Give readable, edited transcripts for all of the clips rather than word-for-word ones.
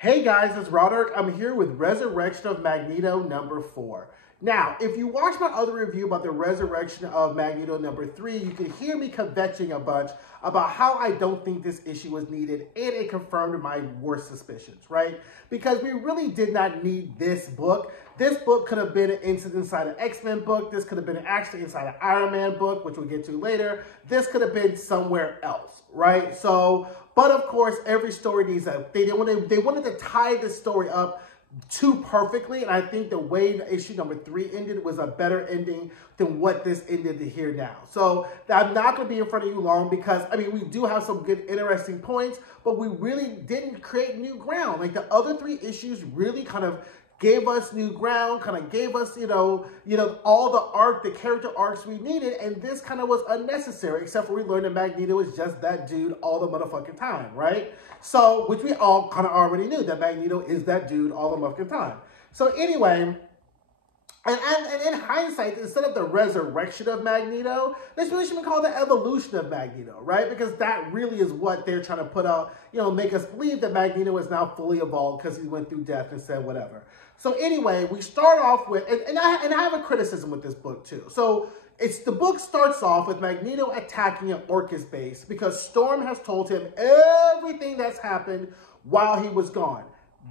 Hey guys, it's Roderick. I'm here with Resurrection of Magneto number 4. Now, if you watch my other review about the Resurrection of Magneto number 3, you can hear me kvetching a bunch about how I don't think this issue was needed, and it confirmed my worst suspicions, right? Because we really did not need this book. This book could have been an incident inside an X-Men book. This could have been actually inside an Iron Man book, which we'll get to later. This could have been somewhere else, right? So, but of course, every story needs that. They wanted to tie the story up too perfectly, and I think the way issue number 3 ended was a better ending than what this ended to here now. So I'm not going to be in front of you long because, I mean, we do have some good, interesting points, but we really didn't create new ground. Like the other 3 issues really kind of gave us new ground, kind of gave us, you know, all the character arcs we needed, and this kind of was unnecessary, except for we learned that Magneto is just that dude all the motherfucking time, right? So, which we all kind of already knew, that Magneto is that dude all the motherfucking time. So anyway, and in hindsight, instead of the resurrection of Magneto, this really should be called the evolution of Magneto, right? Because that really is what they're trying to put out, you know, make us believe that Magneto is now fully evolved because he went through death and said whatever. So anyway, we start off with, and I have a criticism with this book too. So the book starts off with Magneto attacking an Orchis base because Storm has told him everything that's happened while he was gone.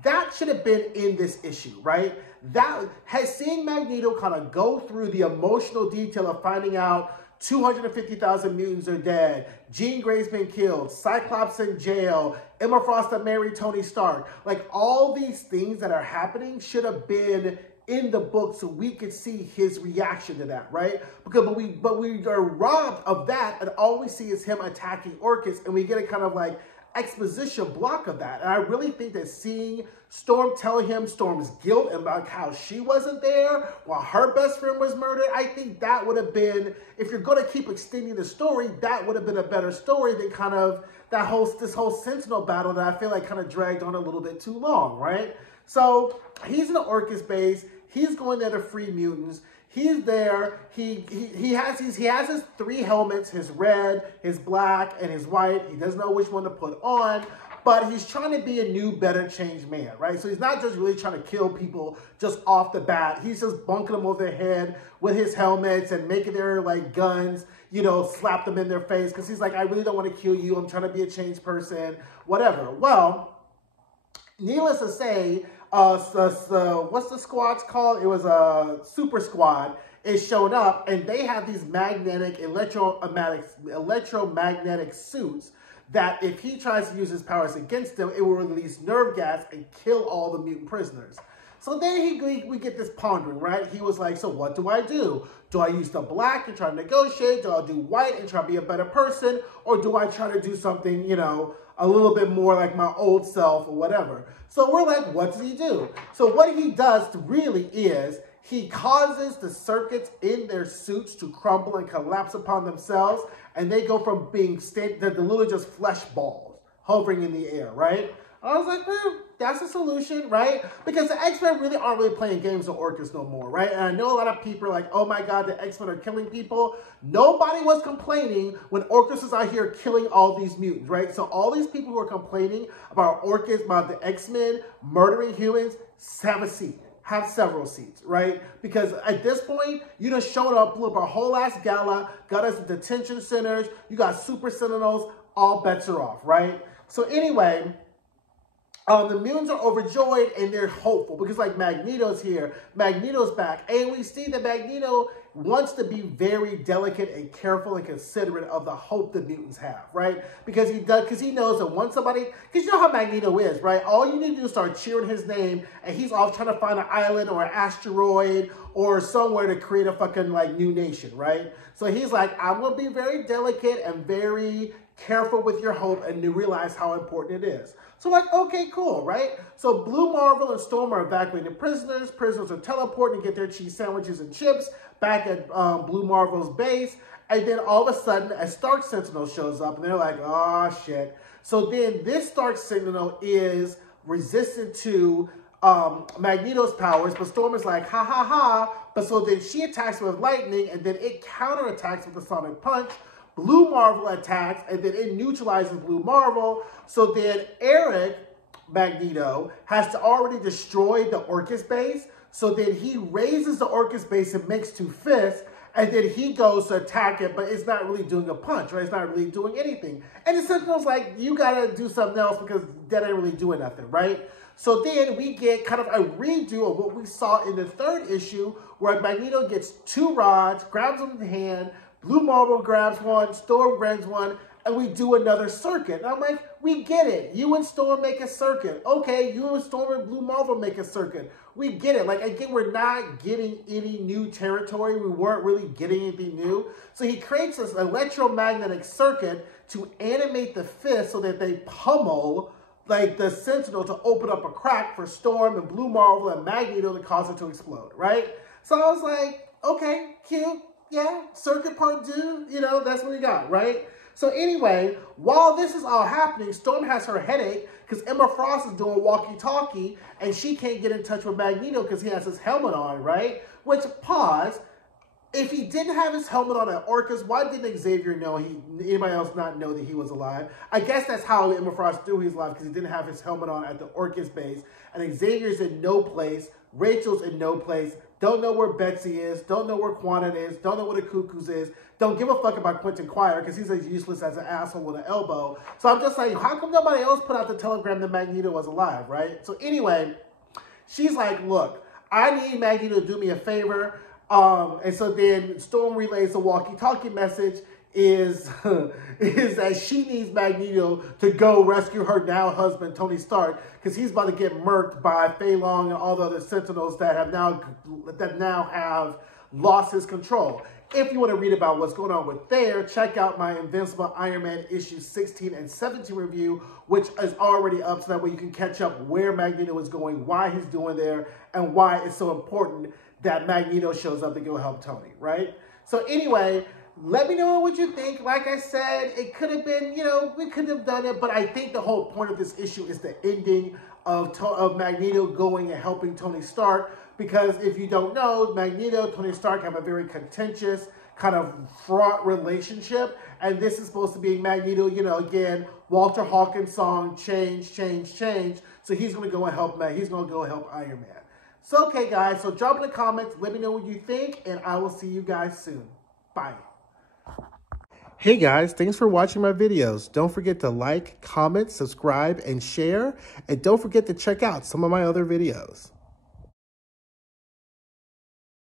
That should have been in this issue, right? That has seeing Magneto kind of go through the emotional detail of finding out 250,000 mutants are dead, Jean Grey's been killed, Cyclops in jail, Emma Frost married Tony Stark. Like all these things that are happening should have been in the book so we could see his reaction to that, right? But we are robbed of that, and all we see is him attacking Orchis, and we get a kind of like exposition block of that. And I really think that seeing Storm telling him Storm's guilt and about how she wasn't there while her best friend was murdered, I think that would have been, if you're going to keep extending the story, that would have been a better story than kind of this whole Sentinel battle that I feel like kind of dragged on a little bit too long, right? So he's in the Orchis base. He's going there to free mutants. He's there. He has his 3 helmets, his red, his black, and his white. He doesn't know which one to put on, but he's trying to be a new, better, changed man, right? So he's not just really trying to kill people just off the bat. He's just bunking them over their head with his helmets and making their like guns, you know, slap them in their face because he's like, I really don't want to kill you. I'm trying to be a changed person, whatever. Well, needless to say, what's the squad's called? It was a super squad. Is showing up, and they have these magnetic, electromagnetic suits that if he tries to use his powers against them, it will release nerve gas and kill all the mutant prisoners. So then we get this pondering, right? He was like, so what do I do? Do I use the black and try to negotiate? Do I do white and try to be a better person? Or do I try to do something, you know, a little bit more like my old self or whatever? So we're like, what does he do? So what he does really is he causes the circuits in their suits to crumble and collapse upon themselves, and they go from being they're literally just flesh balls hovering in the air, right? I was like, that's a solution, right? Because the X-Men really aren't really playing games with Orchis no more, right? And I know a lot of people are like, oh my God, the X-Men are killing people. Nobody was complaining when Orchis was out here killing all these mutants, right? So all these people who are complaining about Orchis, about the X-Men murdering humans, have a seat. Have several seats, right? Because at this point, you done showed up, blew up our whole ass gala, got us in detention centers, you got super sentinels, all bets are off, right? So anyway, the mutants are overjoyed and they're hopeful because like Magneto's here, Magneto's back, and we see that Magneto wants to be very delicate and careful and considerate of the hope the mutants have, right? Because he knows that once somebody, because you know how Magneto is, right? All you need to do is start cheering his name and he's off trying to find an island or an asteroid or somewhere to create a fucking like new nation, right? So he's like, I'm going to be very delicate and very careful with your hope and to realize how important it is. So like, okay, cool, right? So Blue Marvel and Storm are evacuating prisoners. Prisoners are teleporting to get their cheese sandwiches and chips back at Blue Marvel's base. And then all of a sudden, a Stark Sentinel shows up and they're like, oh shit. So then this Stark Sentinel is resistant to Magneto's powers, but Storm is like, ha ha ha. But so then she attacks with lightning and then it counterattacks with a sonic punch. Blue Marvel attacks, and then it neutralizes Blue Marvel. So then Eric Magneto has to already destroy the Orchis base. So then he raises the Orchis base and makes two fists, and then he goes to attack it, but it's not really doing a punch, right? It's not really doing anything. And the Sentinel's like, you gotta do something else because that ain't really doing nothing, right? So then we get kind of a redo of what we saw in the third issue, where Magneto gets two rods, grabs them in the hand, Blue Marvel grabs one, Storm grabs one, and we do another circuit. And I'm like, we get it. You and Storm make a circuit. Okay, you and Storm and Blue Marvel make a circuit. We get it. Like, again, we're not getting any new territory. We weren't really getting anything new. So he creates this electromagnetic circuit to animate the fist so that they pummel, like, the Sentinel to open up a crack for Storm and Blue Marvel and Magneto to cause it to explode, right? So I was like, okay, cute. Yeah, circuit part two, you know, that's what we got, right? So anyway, while this is all happening, Storm has her headache because Emma Frost is doing walkie-talkie and she can't get in touch with Magneto because he has his helmet on, right? Which, pause, if he didn't have his helmet on at Orchis, why didn't Xavier know, anybody else not know that he was alive? I guess that's how Emma Frost knew he was alive, because he didn't have his helmet on at the Orchis base. And Xavier's in no place, Rachel's in no place, don't know where Betsy is, don't know where Quantum is, don't know where the Cuckoos is, don't give a fuck about Quentin Quire because he's as useless as an asshole with an elbow. So I'm just like, how come nobody else put out the telegram that Magneto was alive, right? So anyway, she's like, look, I need Magneto to do me a favor. And so then Storm relays a walkie-talkie message is that she needs Magneto to go rescue her now husband, Tony Stark, because he's about to get murked by Fei Long and all the other Sentinels that now have lost his control. If you want to read about what's going on with there, check out my Invincible Iron Man issues 16 and 17 review, which is already up, so that way you can catch up where Magneto is going, why he's doing there, and why it's so important that Magneto shows up to go help Tony, right? So anyway, let me know what you think. Like I said, it could have been, you know, we could have done it, but I think the whole point of this issue is the ending of Magneto going and helping Tony Stark, because if you don't know, Magneto, Tony Stark have a very contentious, kind of fraught relationship, and this is supposed to be Magneto, you know, again, Walter Hawkins song, change, change, change, so he's going to go and help he's going to go help Iron Man. So, okay, guys, so drop in the comments, let me know what you think, and I will see you guys soon. Bye. Hey guys, thanks for watching my videos. Don't forget to like, comment, subscribe, and share. And don't forget to check out some of my other videos.